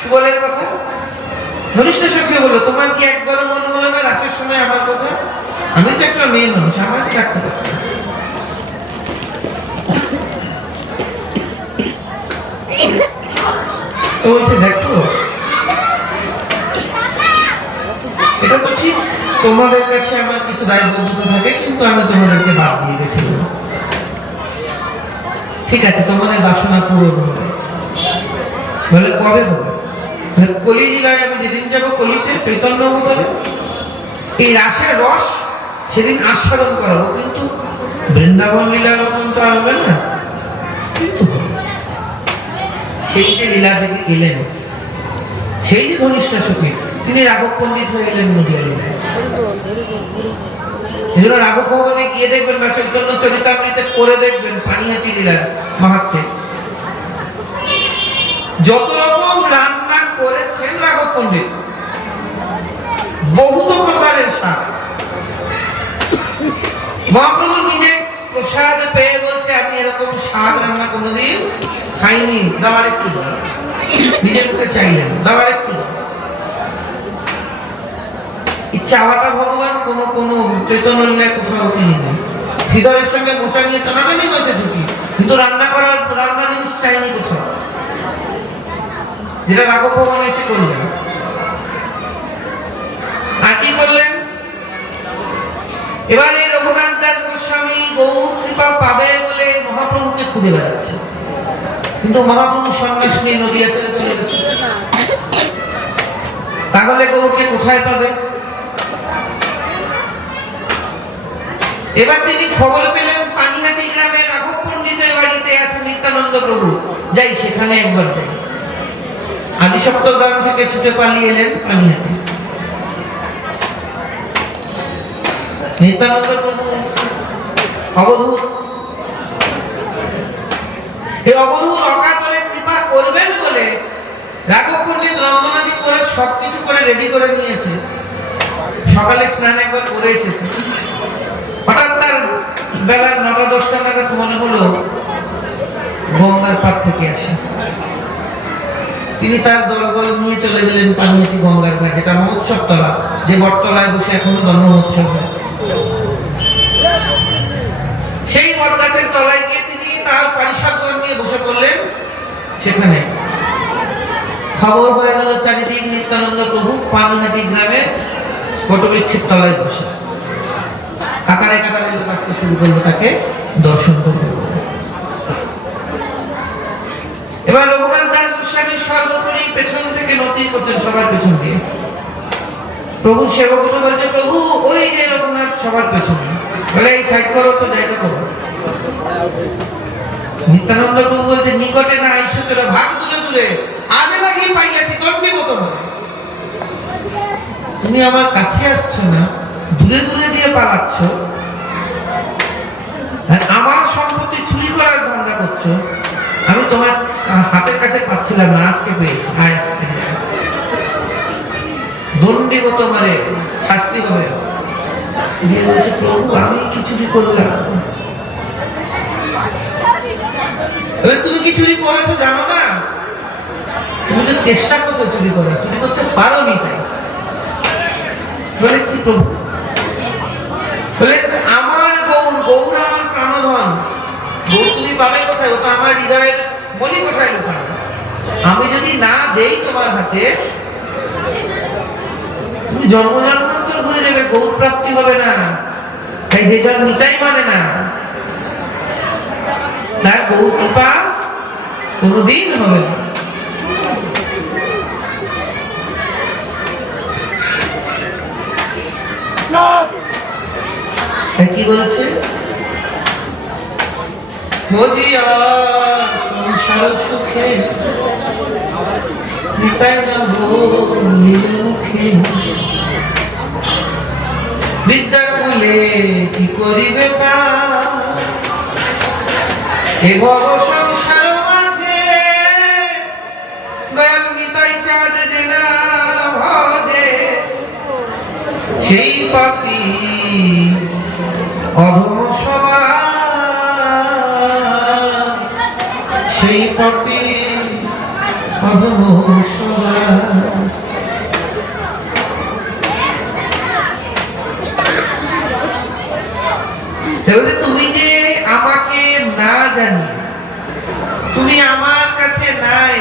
সুবলের কথা? ধনিষ্ঠ সখী বললো, তোমার কি একবারও মনে হলো না রাসের সময় আমার কথা? আমি তো একটা মেয়ে মানুষ, আমার থাকতে পারতাম। তো বলছে, দেখো এটা তো ঠিক, তোমাদের কাছে আমার কিছু দায়বদ্ধতা থাকে, কিন্তু আমি তোমাদেরকে বাদ দিয়ে গেছিলাম। ঠিক আছে, তোমাদের বাসনা পূরণ হবে। বলে, কবে হবে? কলি লীলায় আমি যেদিন যাবো, কলিতে চৈতন্য হবে, এই রাসের রস সেদিন আস্বাদন করাবো, কিন্তু বৃন্দাবন লীলার মতন তো আসবে না। সেই যে লীলা থেকে এলেন, সেই যে ধনিষ্ঠ সখী, তিনি রাঘব পণ্ডিত হয়ে এলেন নদিয়া লীলায়। এই জন্য রাঘব ভবনে গিয়ে দেখবেন বা চৈতন্য চরিতামৃতে পড়ে দেখবেন পানিহাটি লীলার মাহাত্ম্যে যত রকম রান্না করেছেন রাঘব পণ্ডিত, বহুত প্রকারের স্বাদ। মহাপ্রভু নিজে প্রসাদ পেয়ে বলছে, আমি এরকম স্বাদ রান্না কোনোদিন খাইনি, দাবার একটু দাও। নিজের মুখে চাইলেন, দাবার একটু দাও। এই চাওয়াটা ভগবান কোন কোন চৈতন্য লীলায় কোথাও তিনি নেই। হৃদয়ের সঙ্গে মোচা নিয়ে টানাটানি হয়েছে ঠিকই, কিন্তু রান্না জিনিস চাইনি কোথাও, যেটা রাঘব ভবনে এসে করলেন। আর কি করলেন? এবারে রঘুনাথ দাস গোস্বামী গৌর কৃপা পাবে বলে মহাপ্রভুকে খুঁজে বেড়াচ্ছে, কিন্তু মহাপ্রভু সন্ন্যাস নিয়ে নদিয়া ছেড়ে চলে গেছে। তাহলে গৌরকে কোথায় পাবে? এবার তিনি খবর পেলেন পানিহাটি গ্রামে রাঘব পণ্ডিতের বাড়িতে আছে নিত্যানন্দ প্রভু, যাই সেখানে একবার যাই। আদি সপ্তগ্রাম থেকে ছুটে পালিয়ে এলেন পানিহাটি। নিত্যানন্দ প্রভু অবধূত, এই অবধূত অকাতরে কৃপা করবেন বলে রাঘব পণ্ডিত রঙ্গনাদি করে সবকিছু করে রেডি করে নিয়েছে। সকালে স্নান একবার করে এসেছে। হঠাৎ তার বেলা 9টা-10টা নাগাদ মনে হলো গঙ্গার পার থেকে আসে। তিনি তার দলবল নিয়ে চলে গেলেন পানিহাটি গঙ্গার ঘাট, যেটা মহোৎসব তলা, যে বটতলায় বসে এখনো ধর্ম মহোৎসব হয়। সেই বটগাছের তলায় গিয়ে তিনি তার পারিষদগণ নিয়ে বসে পড়লেন। সেখানে খবর হয়ে গেল চারিদিক নিত্যানন্দ প্রভু পানিহাটি গ্রামে বটবৃক্ষের তলায় বসে কাতারে কাতারে লোক আসতে শুরু করলো তাকে দর্শন করতে। এবার রঘুনাথ দাস গোস্বামী সর্বোপরি পেছন থেকে নতি করছেন, সবার পেছন দিয়ে। প্রভু সেবক বলছে, প্রভু ওই যে রঘুনাথ সবার পেছনে, বলে এই সাইড করো তো, জায়গা করো। নিত্যানন্দ প্রভু বলছে, নিকটে না আইসো তোরা, ভাগ দূরে দূরে, আগে লাগিয়ে পাইয়াছি দণ্ডীবত নয়। তুমি আমার কাছে আসছো না, দূরে দূরে দিয়ে পালাচ্ছ, আমার সম্পত্তি চুরি করার ধান্দা করছো। আমি তোমার হাতের কাছে পাচ্ছিলাম না, আজকে পেয়েছি, দণ্ডীবত মারে শাস্তি হবে। দিয়ে বলছে, প্রভু আমি কি চুরি করলাম? তুমি কি চুরি করেছো জানো না? তুমি তো চেষ্টা করছো চুরি করার, চুরি করতে পারো নি। তাই বলে, কি প্রভু? বলে, আমার গৌর, গৌর আমার প্রাণধন, গৌর তুমি পাবে কোথায়? ও তো আমার হৃদয়ের মনি কোথায় লুকানো। আমি যদি না দেই তোমার হাতে, তুমি জন্ম জন্মান্তর ঘুরে যাবে, গৌর প্রাপ্তি হবে না। তাই যে জন নিতাই মানে না, তার গৌর কৃপা কোনদিন হবে না। কি বলছে? মজিয়া সংসার সুখে নিতাই না মুখে, বিদ্যা কুলে কি করিবে তা, এ ভব সংসার মাঝে দয়াল নিতাই চাঁদ যে না ভজে, সেই পাপী অধম সবাই, সেই পাপী অধম সবাই।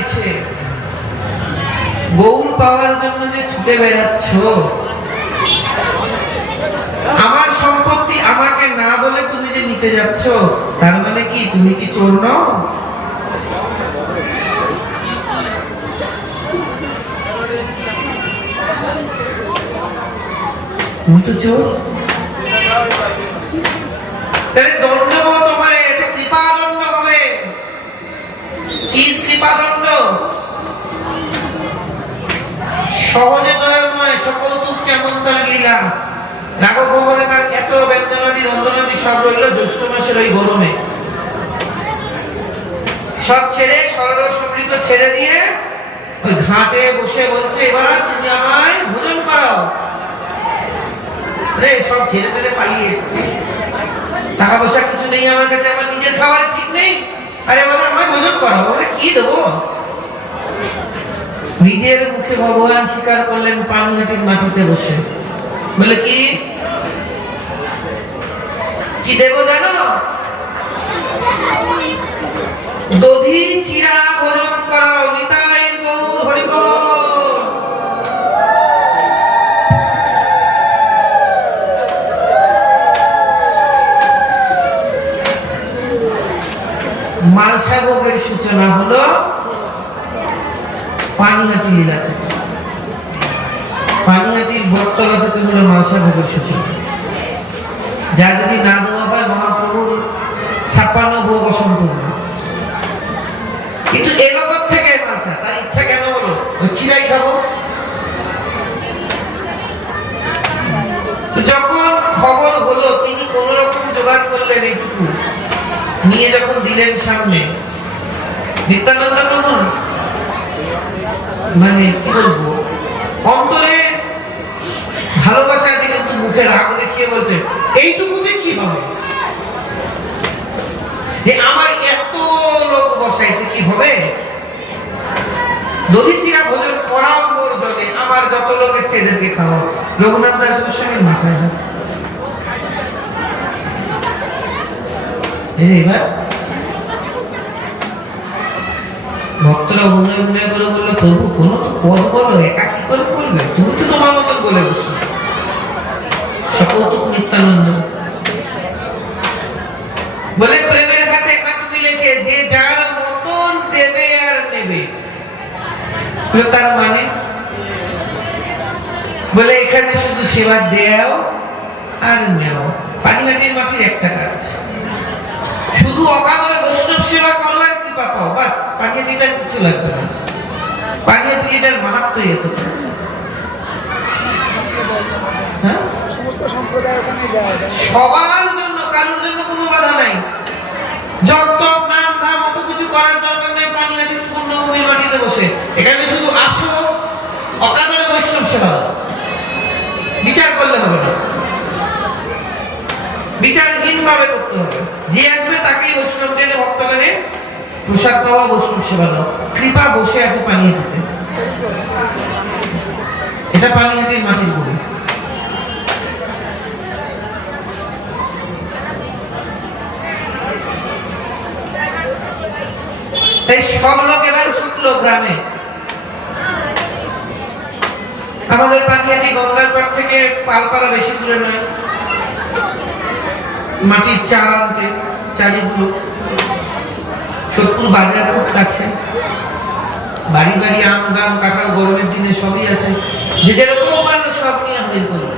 এসে গৌর পাওয়ার জন্য যে ছুটে বেড়াচ্ছ, আমার সম্পত্তি আমাকে না বলে তুমি যে নিতে যাচ্ছ, তার মানে কি তুমি কি চোর নও? তুমি তো চোর। তাহলে দণ্ড তোমার কৃপাদণ্ড হবে। কি কৃপাদণ্ড? সহজে দয়াল নয়, সকৌতুক কেমন তার লীলা। রাঘব ভবনে তার এত ব্যঞ্জনাদি রন্ধনাদি সব রইল জ্যৈষ্ঠ মাসের ওই গরমে। সব ছেড়ে সরল সমৃদ্ধ ছেড়ে দিয়ে ওই ঘাটে বসে বলছে, এবার তুমি আমায় ভোজন করাও। সব ছেড়ে ছেড়ে পালিয়ে এসছে, টাকা পয়সা কিছু নেই আমার কাছে, আমার নিজের খাবার ঠিক নেই, আরে বলে আমায় ভোজন করাও। বলে কি দেবো? নিজের মুখে ভগবান স্বীকার করলেন পানিহাটির মাটিতে বসে। বলে কি কি দেবো জানো? দধি চিরা ভোজন করাও, নিতাই গৌর হরি বল। মালসা ভোগের সূচনা হলো পানিহাটি লীলা থেকে। পানিহাটির বটতলা থেকে হলো মালসা ভোগের সূচনা। যা যদি না দেওয়া হয় মহাপ্রভুর 56 ভোগ অসম্পূর্ণ। কিন্তু এলাকার থেকে মালসা, তার ইচ্ছা কেন হলো? ওই চিরাই খাবো। যখন খবর হলো তিনি কোন রকম জোগাড় করলেন, এইটুকু নিয়ে যখন দিলেন সামনে, নিত্যানন্দ প্রভু মানে কি বলবো, অন্তরে ভালোবাসা আছে কিন্তু মুখে রাগ দেখিয়ে বলছে, এইটুকুতে কি হবে? আমার এত লোক বসাইতে কি হবে? দধি চিরা ভোজন করাও মোর জন্য, আমার যত লোক এসছে এদেরকে খাওয়াও। রঘুনাথ দাস গোস্বামীর মাথায় হাত। এবার ভক্তরা উন্নয় উন্নয় করে বললো, প্রভু কোন তো পদ বলো, একা কি করে করবে? তুমি তো তোমার মতন বলে বসো। সকৌতুক নিত্যানন্দ বলে, প্রেমের হাতে হাত মিলেছে, যে যার মতন দেবে আর নেবে। তার মানে বলে এখানে শুধু সেবা দেও আর নেও। পানিহাটির মাটির একটা কাজ, শুধু অকাতরে বৈষ্ণব সেবা করো আর কৃপা পাও, বাস। পানিহাটিটার কিছু লাগবে না। পানিহাটিটার মাহাত্ম এত। হ্যাঁ, সমস্ত সম্প্রদায় ওখানে যায়, সবার জন্য, কারোর জন্য কোনো বাধা নাই। যত নাম ধাম অত কিছু করার দরকার নেই। পানিহাটির পূর্ণভূমির মাটিতে বসে এখানে শুধু আসো, অকাতরে বৈষ্ণব সেবা। বিচার করলে হবে না, বিচারহীন ভাবে করতে হবে। যে আসবে তাকেই বৈষ্ণব জেনে ভক্ত জেনে প্রসাদ পাওয়া, বৈষ্ণব সেবা দাও। কৃপা বসে আছে পানিহাটিতে। এটা পানিহাটির মাটির ভূমি। তাই সব লোক এবার ছুটলো গ্রামে। আমাদের পানিহাটি গঙ্গার পাড় থেকে পালপাড়া বেশি দূরে নয়, মাটির চাল আনতে চারিগুলো। সোদপুর বাজার খুব কাছে, বাড়ি বাড়ি আম গাম কাঁঠাল গরমের দিনে সবই আছে। যে যেরকম পারলো সব নিয়ে হাজির করলো।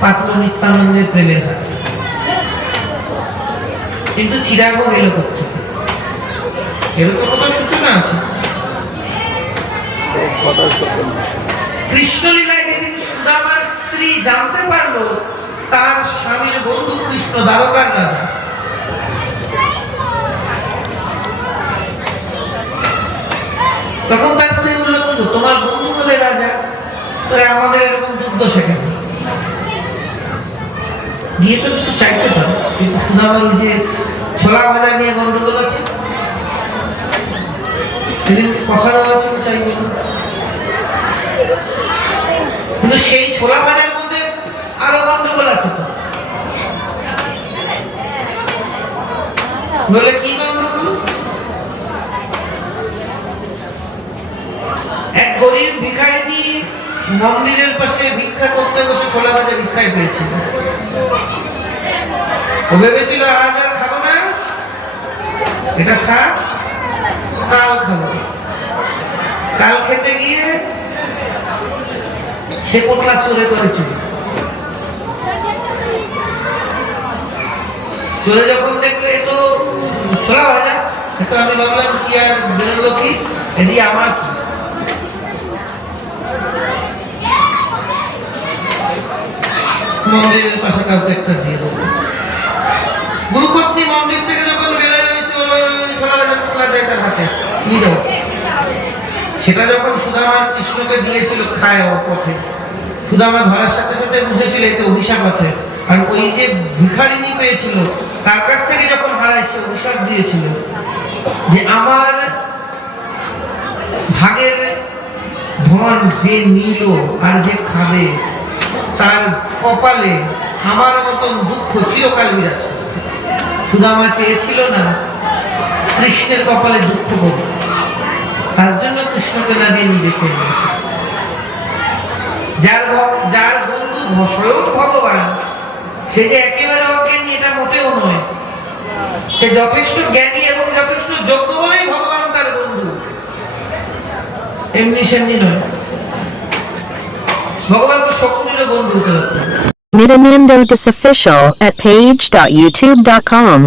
পাতলো নিত্যানন্দের প্রেমের হাত। কিন্তু চিরাগো এলো করতে, এরকম কোনো সূচনা আছে? কৃষ্ণলীলায় যেদিন সুদামার স্ত্রী জানতে পারলো তার স্বামীর বন্ধু কৃষ্ণ দ্বারকার রাজা, তখন তার স্ত্রী বলল, তোমার বন্ধু হলে রাজা, তো আমাদের এরকম দুর্দশা কেন? গিয়ে তো কিছু চাইতে পারে, কিন্তু সুদামার ওই যে ছোলা ভাজা নিয়ে গন্ডগোল আছে, সেদিন কথা দেওয়া ছিল চাইবে না। কিন্তু সেই ছোলা ভাজার মধ্যে আরো গন্ডগোল আছে। তো বলে কি গন্ডগোল? গরিব ভিখারিনী মন্দিরের পাশে ভিক্ষা করতে বসে ছোলা ভাজা ভিক্ষায় পেয়েছিল। ও ভেবেছিল আজ আর খাবো না, এটা খা, কাল খাবো। কাল খেতে গিয়ে সে পোটলা চোরে করেছিল। চোরে যখন দেখলে তো ছোলা ভাজা, তো আমি ভাবলাম কি আর বেরোলো কি, এটি আমার মন্দিরের পাশে কাউকে একটা দিয়ে দেবো। গুরুপত্নী মন্দির থেকে যখন বেরোয় ছোলা ভাজা ছোলা দেয় তার হাতে নিয়ে যাও। সেটা যখন সুদামা কৃষ্ণকে দিয়েছিল খায় ওর পথে, সুদামা ধরার সাথে সাথে বুঝেছিল এতে অভিশাপ আছে। আর ওই যে ভিখারিনী পেয়েছিল তার কাছ থেকে যখন হারায় সে অভিশাপ দিয়েছিল যে আমার ভাগের ধন যে নিল আর যে খাবে তার কপালে আমার মতন দুঃখ চিরকাল বিরাজ করবে। সুদামা চেয়েছিল না কৃষ্ণের কপালে দুঃখ করবে, তার জন্য কৃষ্ণকে না দিয়ে নিজে খেয়ে নিয়েছে। যার বন্ধু স্বয়ং ভগবান, সে যে একেবারে অজ্ঞানী এটা মোটেও নয়। সে যথেষ্ট জ্ঞানী এবং যথেষ্ট যোগ্য বলেই ভগবান তার বন্ধু, এমনি সেমনি নয়। ভগবান তো শক্তিরও বন্ধু হতে পারতেন। Nityananda Official at page.youtube.com